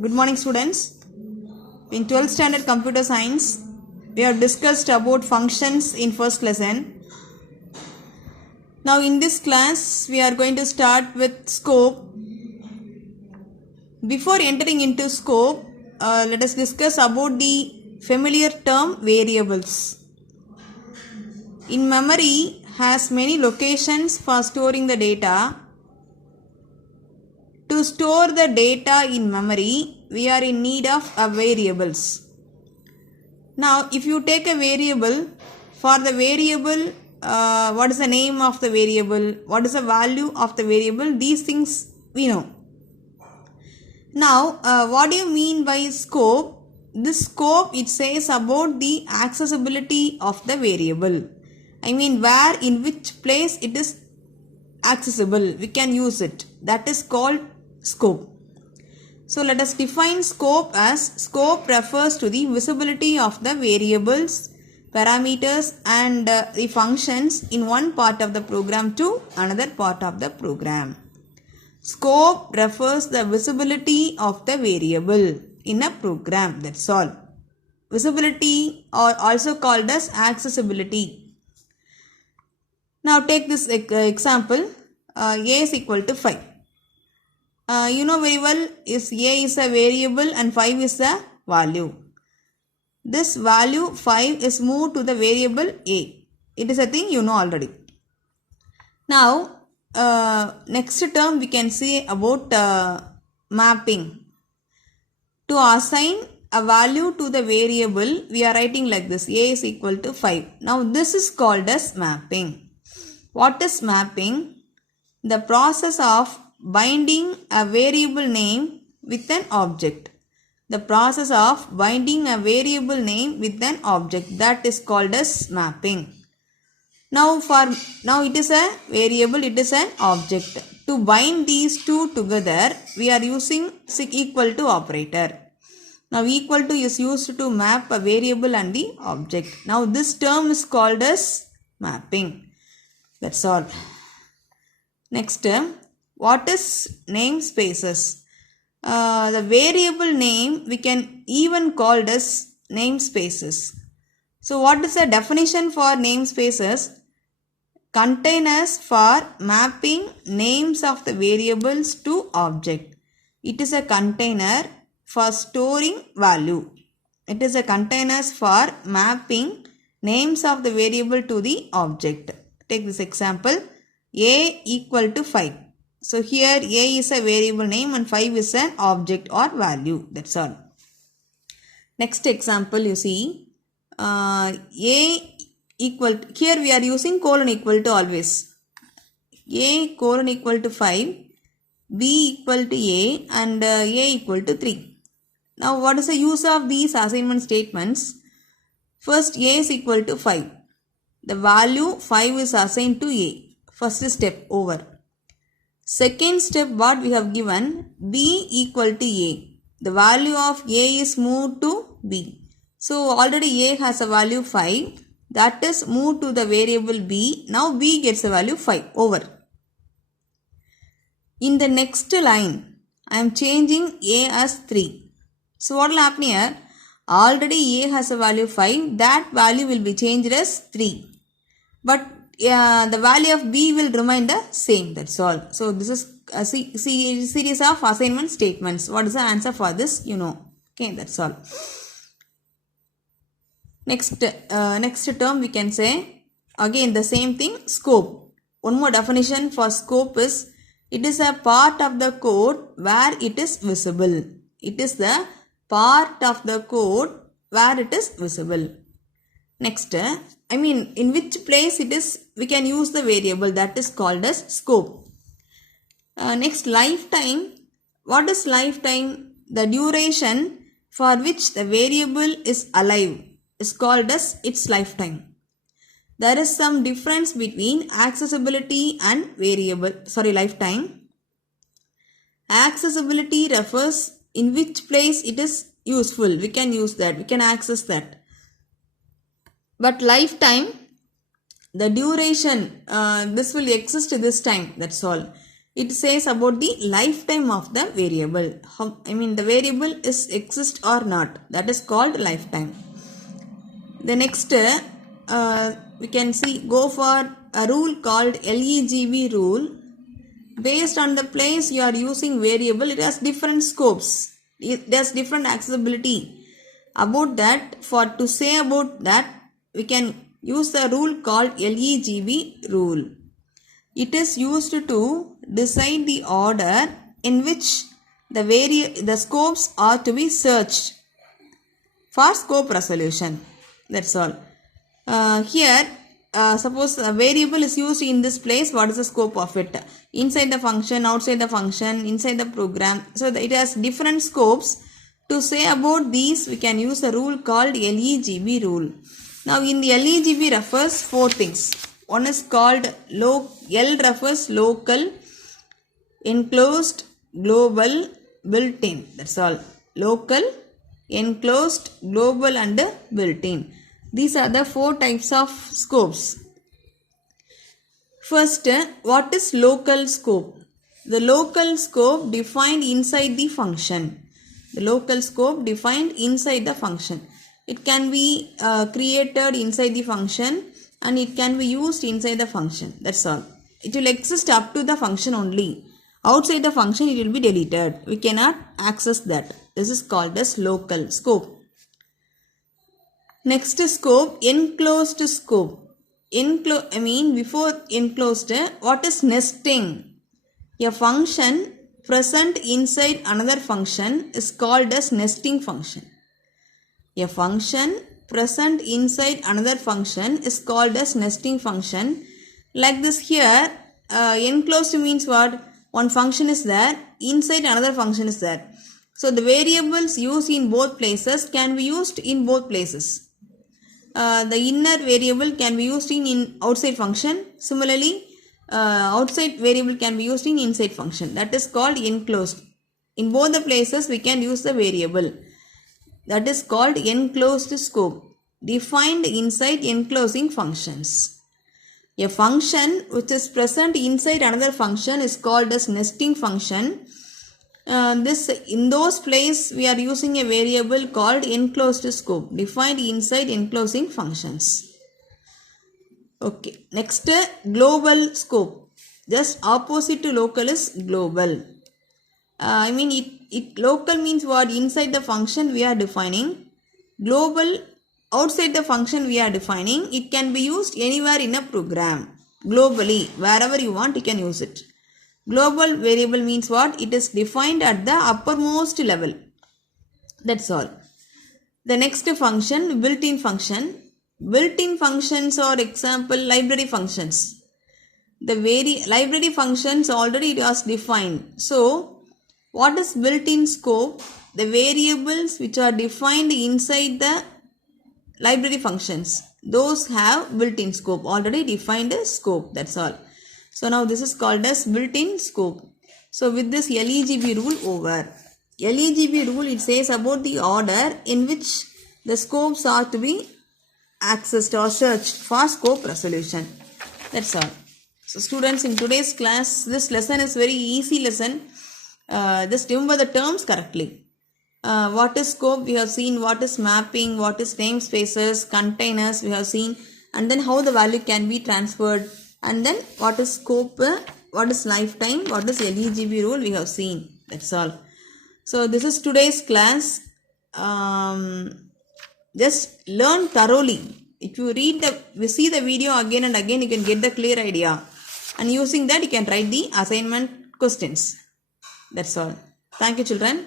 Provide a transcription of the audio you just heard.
Good morning, students. In 12th standard computer science, we have discussed about functions in first lesson. Now in this class, we are going to start with scope. Before entering into scope, let us discuss about the familiar term variables. In memory has many locations for storing the data. To store the data in memory, we are in need of variables. Now, if you take a variable, for the variable, what is the name of the variable, what is the value of the variable, these things we know. Now, what do you mean by scope? This scope, it says about the accessibility of the variable. I mean, where, in which place it is accessible, we can use it. That is called scope. So let us define scope as scope refers to the visibility of the variables, parameters and the functions in one part of the program to another part of the program. Scope refers the visibility of the variable in a program, that's all. Visibility or also called as accessibility. Now take this example, a is equal to 5. You know very well is a is a variable and 5 is the value. This value 5 is moved to the variable a. It is a thing you know already. Now next term we can say about mapping. To assign a value to the variable, we are writing like this, a is equal to 5. Now this is called as mapping. What is mapping? The process of binding a variable name with an object. The process of binding a variable name with an object, that is called as mapping. Now it is a variable, it is an object. To bind these two together, we are using equal to operator. Now equal to is used to map a variable and the object. Now this term is called as mapping. That's all. Next term. What is namespaces? The variable name we can even call as namespaces. So what is the definition for namespaces? Containers for mapping names of the variables to object. It is a container for storing value. It is a containers for mapping names of the variable to the object. Take this example, a equal to 5. So here a is a variable name and 5 is an object or value. That's all. Next example you see, a equal to, here we are using colon equal to always. A colon equal to 5, b equal to a and a equal to 3. Now what is the use of these assignment statements? First a is equal to 5. The value 5 is assigned to a. First step over. Second step what we have given, b equal to a. The value of a is moved to b. So already a has a value 5. That is moved to the variable b. Now b gets a value 5 over. In the next line, I am changing a as 3. So what will happen here? Already a has a value 5. That value will be changed as 3. But the value of b will remain the same, that's all. So this is a series of assignment statements. What is the answer for this? You know. Okay, that's all. Next term we can say, again the same thing, scope. One more definition for scope is, it is a part of the code where it is visible. It is the part of the code where it is visible. Next, in which place it is, we can use the variable, that is called as scope. Next, lifetime. What is lifetime? The duration for which the variable is alive is called as its lifetime. There is some difference between accessibility and lifetime. Accessibility refers in which place it is useful. We can use that, we can access that. But lifetime, the duration, this will exist this time, that's all. it says about the lifetime of the variable. The variable is exist or not. That is called lifetime. The next we can see go for a rule called LEGV rule. Based on the place you are using variable, it has different scopes. It has different accessibility. About that, to say about that, we can use the rule called LEGV rule. It is used to decide the order in which the scopes are to be searched for scope resolution. That's all. Here, suppose a variable is used in this place. What is the scope of it? Inside the function, outside the function, inside the program. So it has different scopes. To say about these, we can use a rule called LEGV rule. Now in the LEGV refers 4 things. One is called L refers local, enclosed, global, built-in. That's all. Local, enclosed, global and built-in. These are the 4 types of scopes. First, what is local scope? The local scope defined inside the function. The local scope defined inside the function. It can be created inside the function and it can be used inside the function. That's all. It will exist up to the function only. Outside the function, it will be deleted. We cannot access that. This is called as local scope. Next scope, enclosed scope. Before enclosed, what is nesting? A function present inside another function is called as nesting function. A function present inside another function is called as nesting function. Like this here, enclosed means what? One function is there, inside another function is there. So the variables used in both places can be used in both places. The inner variable can be used in outside function. Similarly, outside variable can be used in inside function. That is called enclosed. In both the places we can use the variable. That is called enclosed scope. Defined inside enclosing functions. A function which is present inside another function is called as nesting function. In those places we are using a variable called enclosed scope defined inside enclosing functions. Okay, next global scope. Just opposite to local is global. Local means what? Inside the function we are defining. Global, outside the function we are defining. It can be used anywhere in a program. Globally, wherever you want you can use it. Global variable means what? It is defined at the uppermost level. That's all. The next function, built-in function. Built-in functions are example library functions. The library functions already it was defined. So, what is built-in scope? The variables which are defined inside the library functions. Those have built-in scope. Already defined scope. That's all. So now this is called as built-in scope. So with this LEGV rule over. LEGV rule, it says about the order in which the scopes are to be accessed or searched for scope resolution. That's all. So students, in today's class, this lesson is very easy lesson. Just remember the terms correctly. What is scope we have seen, what is mapping, what is namespaces, containers we have seen, and then how the value can be transferred. And then what is scope, what is lifetime, what is LEGV rule we have seen. That's all. So this is today's class. Just learn thoroughly. If you see the video again and again, you can get the clear idea. And using that you can write the assignment questions. That's all. Thank you children.